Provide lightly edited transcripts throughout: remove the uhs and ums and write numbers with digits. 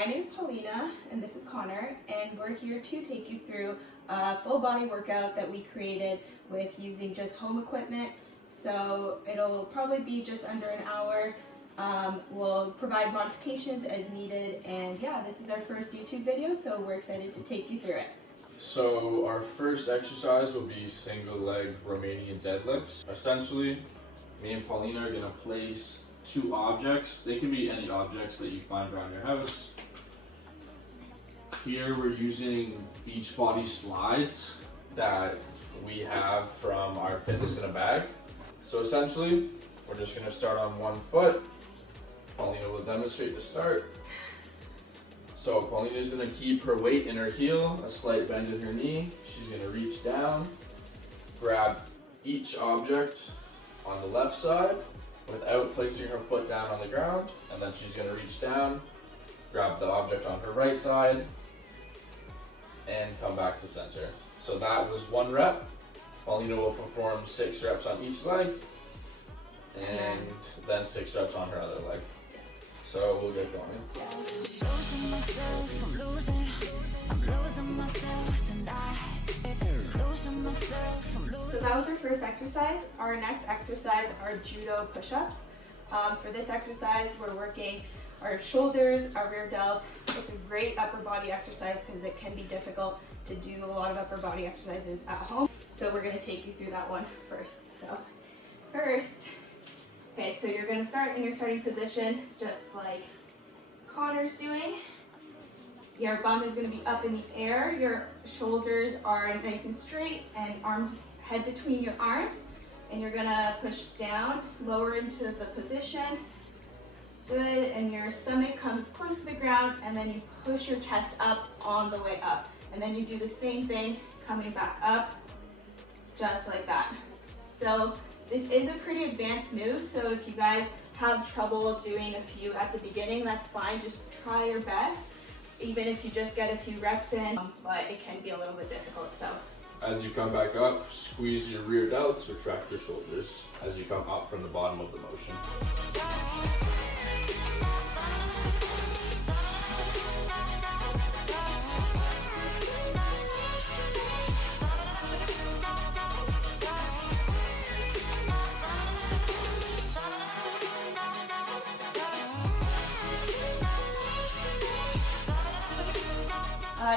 My name is Paulina and this is Connor, and we're here to take you through a full body workout that we created with using just home equipment. So it'll probably be just under an hour. We'll provide modifications as needed, and yeah, this is our first YouTube video, so we're excited to take you through it. So our first exercise will be single leg Romanian deadlifts. Essentially, me and Paulina are going to place two objects. They can be any objects that you find around your house. Here we're using beach body slides that we have from our Fitness in a Bag. So essentially, we're just going to start on one foot. Paulina will demonstrate the start. So Paulina's going to keep her weight in her heel, a slight bend in her knee. She's going to reach down, grab each object on the left side without placing her foot down on the ground, and then she's going to reach down, grab the object on her right side, and come back to center. So that was one rep. Paulina will perform 6 reps on each leg, and then 6 reps on her other leg. So we'll get going. So that was our first exercise. Our next exercise are judo push-ups. For this exercise, we're working our shoulders, our rear delts. It's a great upper body exercise because it can be difficult to do a lot of upper body exercises at home. So we're going to take you through that one first. So first, okay, so you're going to start in your starting position just like Connor's doing. Your bum is going to be up in the air. Your shoulders are nice and straight, and arms, head between your arms. And you're going to push down, lower into the position. Good, and your stomach comes close to the ground, and then you push your chest up on the way up. And then you do the same thing coming back up, just like that. So this is a pretty advanced move, so if you guys have trouble doing a few at the beginning, that's fine. Just try your best, even if you just get a few reps in, but it can be a little bit difficult. So as you come back up, squeeze your rear delts, retract your shoulders as you come up from the bottom of the motion.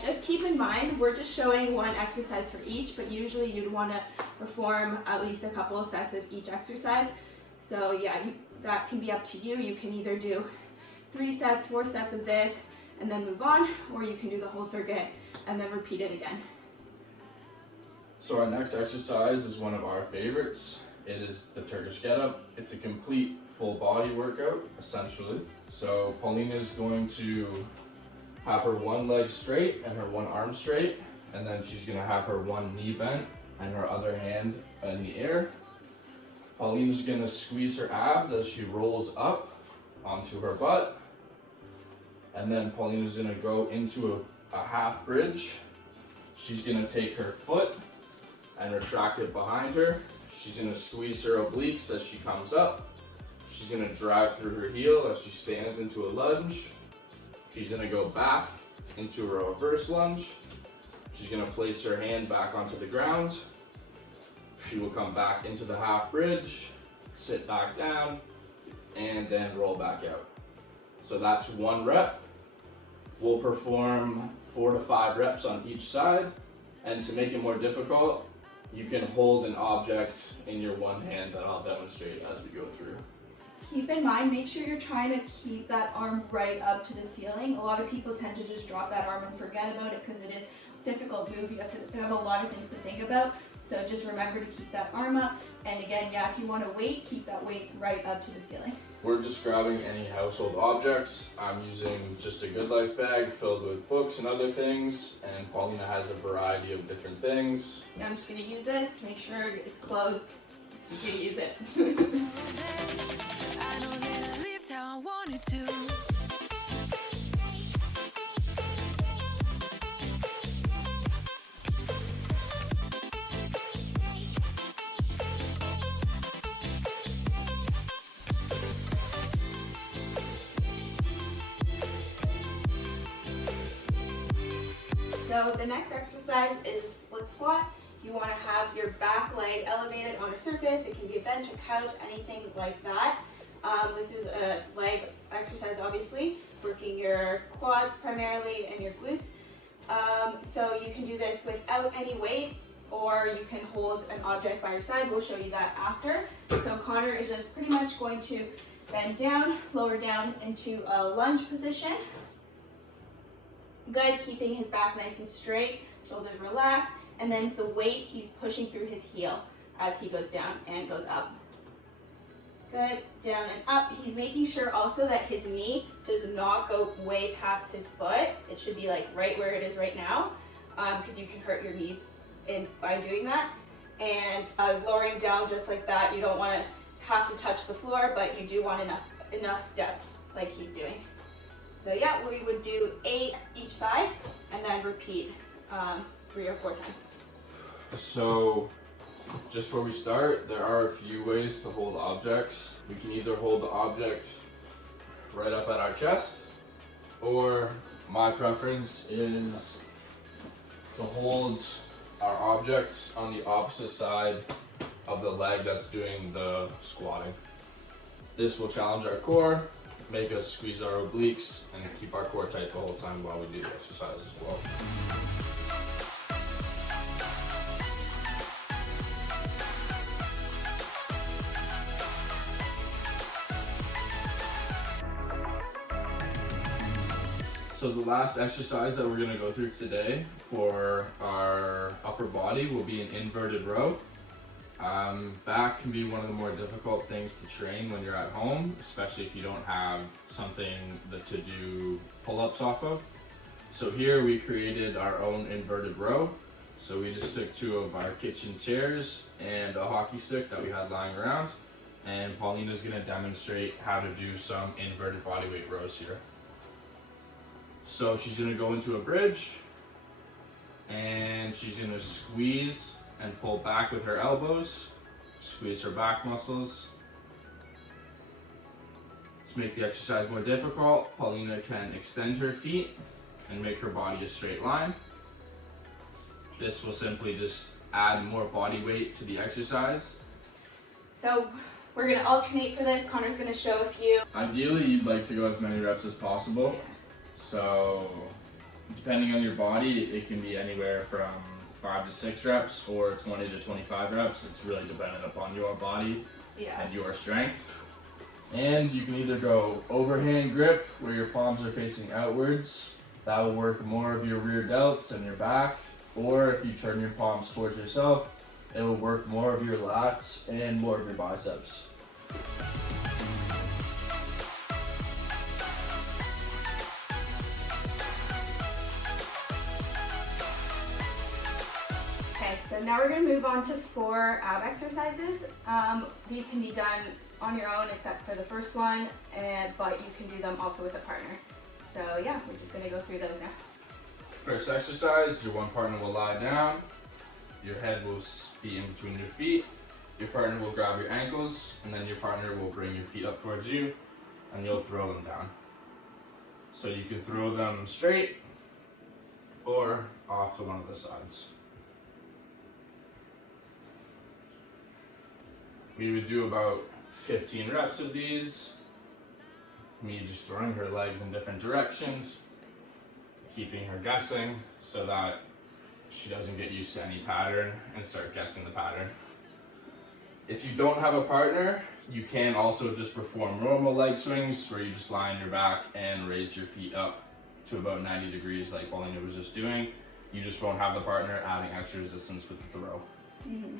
Just keep in mind, we're just showing one exercise for each, but usually you'd want to perform at least a couple of sets of each exercise. So yeah, that can be up to you. You can either do 3 sets, 4 sets of this, and then move on, or you can do the whole circuit and then repeat it again. So our next exercise is one of our favorites. It is the Turkish get-up. It's a complete full body workout, essentially. So Paulina is going to have her one leg straight and her one arm straight, and then she's going to have her one knee bent and her other hand in the air. Paulina's going to squeeze her abs as she rolls up onto her butt, and then Paulina's going to go into a half bridge. She's going to take her foot and retract it behind her. She's going to squeeze her obliques as she comes up. She's going to drive through her heel as she stands into a lunge. She's going to go back into a reverse lunge. She's going to place her hand back onto the ground. She will come back into the half bridge, sit back down, and then roll back out. So that's one rep. We'll perform 4 to 5 reps on each side. And to make it more difficult, you can hold an object in your one hand that I'll demonstrate as we go through. Keep in mind, make sure you're trying to keep that arm right up to the ceiling. A lot of people tend to just drop that arm and forget about it because it is a difficult move. You have a lot of things to think about. So just remember to keep that arm up. And again, yeah, if you want to weight, keep that weight right up to the ceiling. We're just grabbing any household objects. I'm using just a Good Life bag filled with books and other things. And Paulina has a variety of different things. Yeah, I'm just going to use this. Make sure it's closed. You can use it. I know that I lived how I wanted to. So the next exercise is a split squat. You want to have your back leg elevated on a surface. It can be a bench, a couch, anything like that. This is a leg exercise, obviously, working your quads primarily and your glutes. So you can do this without any weight, or you can hold an object by your side. We'll show you that after. So Connor is just pretty much going to bend down, lower down into a lunge position. Good, keeping his back nice and straight, shoulders relaxed, and then the weight he's pushing through his heel as he goes down and goes up. Good, down and up. He's making sure also that his knee does not go way past his foot. It should be like right where it is right now, because you can hurt your knees by doing that. And lowering down just like that. You don't want to have to touch the floor, but you do want enough depth like he's doing. So yeah, we would do 8 each side and then repeat 3 or 4 times. So just before we start, there are a few ways to hold objects. We can either hold the object right up at our chest, or my preference is to hold our object on the opposite side of the leg that's doing the squatting. This will challenge our core, make us squeeze our obliques, and keep our core tight the whole time while we do the exercise as well. So the last exercise that we're going to go through today for our upper body will be an inverted row. Back can be one of the more difficult things to train when you're at home, especially if you don't have something to do pull-ups off of. So here we created our own inverted row. So we just took 2 of our kitchen chairs and a hockey stick that we had lying around, and Paulina's going to demonstrate how to do some inverted bodyweight rows here. So she's going to go into a bridge, and she's going to squeeze and pull back with her elbows, squeeze her back muscles. To make the exercise more difficult, Paulina can extend her feet and make her body a straight line. This will simply just add more body weight to the exercise. So we're going to alternate for this. Connor's going to show a few. Ideally, you'd like to go as many reps as possible. So depending on your body, it can be anywhere from 5 to 6 reps or 20 to 25 reps. It's really dependent upon your body and your strength. And you can either go overhand grip, where your palms are facing outwards. That will work more of your rear delts and your back. Or if you turn your palms towards yourself, it will work more of your lats and more of your biceps. So now we're going to move on to 4 ab exercises. These can be done on your own except for the first one, but you can do them also with a partner. So yeah, we're just going to go through those now. First exercise, your one partner will lie down, your head will be in between your feet, your partner will grab your ankles, and then your partner will bring your feet up towards you, and you'll throw them down. So you can throw them straight or off to one of the sides. We would do about 15 reps of these. Me just throwing her legs in different directions, keeping her guessing so that she doesn't get used to any pattern and start guessing the pattern. If you don't have a partner, you can also just perform normal leg swings where you just lie on your back and raise your feet up to about 90 degrees like Paulina was just doing. You just won't have the partner adding extra resistance with the throw. Mm-hmm.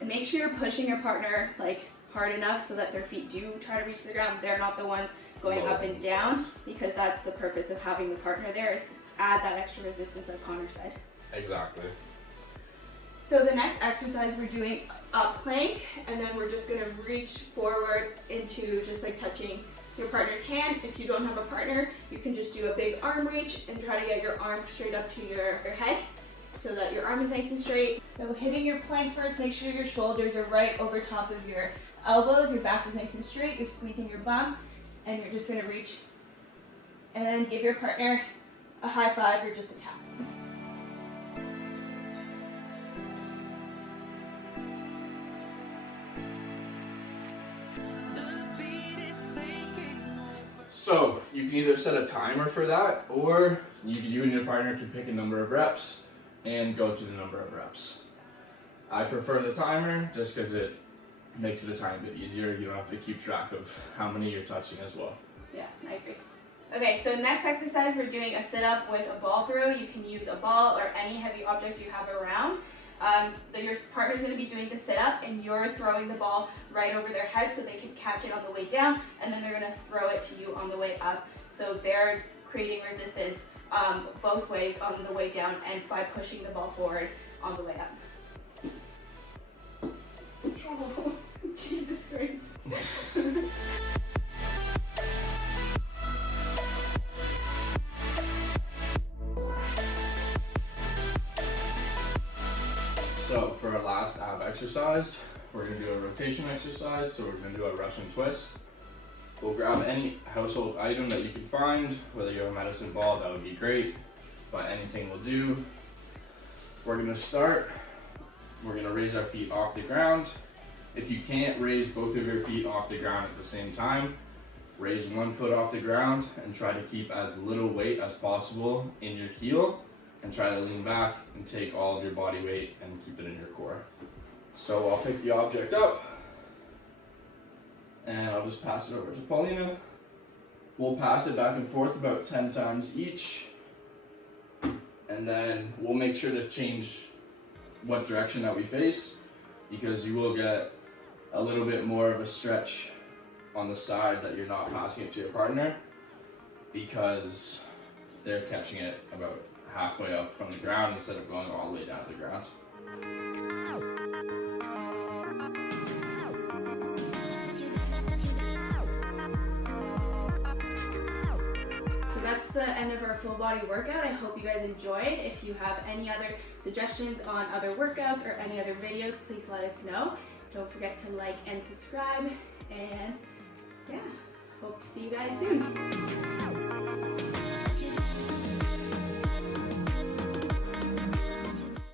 And make sure you're pushing your partner hard enough so that their feet do try to reach the ground. They're not the ones going up and down, because that's the purpose of having the partner there, is to add that extra resistance like Connor said. Exactly. So the next exercise, we're doing a plank, and then we're just going to reach forward into just touching your partner's hand. If you don't have a partner, you can just do a big arm reach and try to get your arm straight up to your head, so that your arm is nice and straight. So hitting your plank first, make sure your shoulders are right over top of your elbows, your back is nice and straight, you're squeezing your bum, and you're just gonna reach and then give your partner a high five or just a tap. So you can either set a timer for that, or you and your partner can pick a number of reps and go to the number of reps. I prefer the timer just because it makes it a tiny bit easier. You don't have to keep track of how many you're touching as well. Yeah, I agree. Okay, so next exercise, we're doing a sit-up with a ball throw. You can use a ball or any heavy object you have around. Your partner's going to be doing the sit-up, and you're throwing the ball right over their head so they can catch it on the way down, and then they're going to throw it to you on the way up. So they're creating resistance both ways on the way down and by pushing the ball forward on the way up. Oh, Jesus Christ. So for our last ab exercise, we're going to do a rotation exercise. So we're going to do a Russian twist. We'll grab any household item that you can find, whether you have a medicine ball, that would be great, but anything will do. We're going to start, we're going to raise our feet off the ground. If you can't raise both of your feet off the ground at the same time, raise one foot off the ground and try to keep as little weight as possible in your heel, and try to lean back and take all of your body weight and keep it in your core. So I'll pick the object up and I'll just pass it over to Paulina. We'll pass it back and forth about 10 times each, and then we'll make sure to change what direction that we face, because you will get a little bit more of a stretch on the side that you're not passing it to your partner, because they're catching it about halfway up from the ground instead of going all the way down to the ground. So that's the end of our full body workout. I hope you guys enjoyed. If you have any other suggestions on other workouts or any other videos, please let us know. Don't forget to like and subscribe, and yeah, hope to see you guys soon.